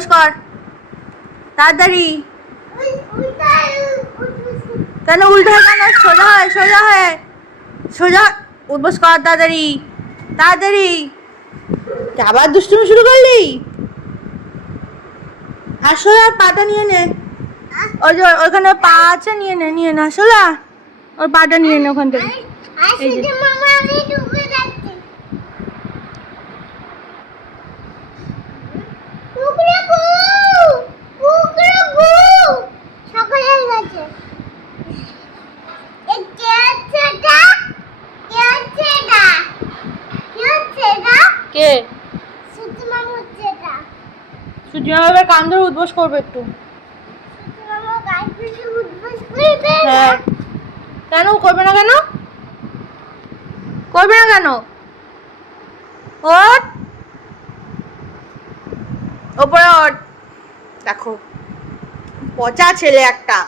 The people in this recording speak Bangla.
উঠবস কর তাড়াতাড়ি। কেন উল্টো হয় কেন? সোজা হয় সোজা হয় সোজা। উঠবস কর তাড়াতাড়ি তাড়াতাড়ি। আবার দুষ্টুমি শুরু করলি? আসো আর পাটা নিয়ে নে। ওই যে ওখানে পা আছে, নিয়ে নে নিয়ে না সোলা। ওর পাটা নিয়ে নে ওখান থেকে। এই যে কে? সুজি মামা এবার কান ধরে উঠবস করবে একটু। হ্যাঁ, কেন করবে না? কেন করবে না কেন? ওঠ, ওপরে ওঠ। দেখো পচা ছেলে একটা।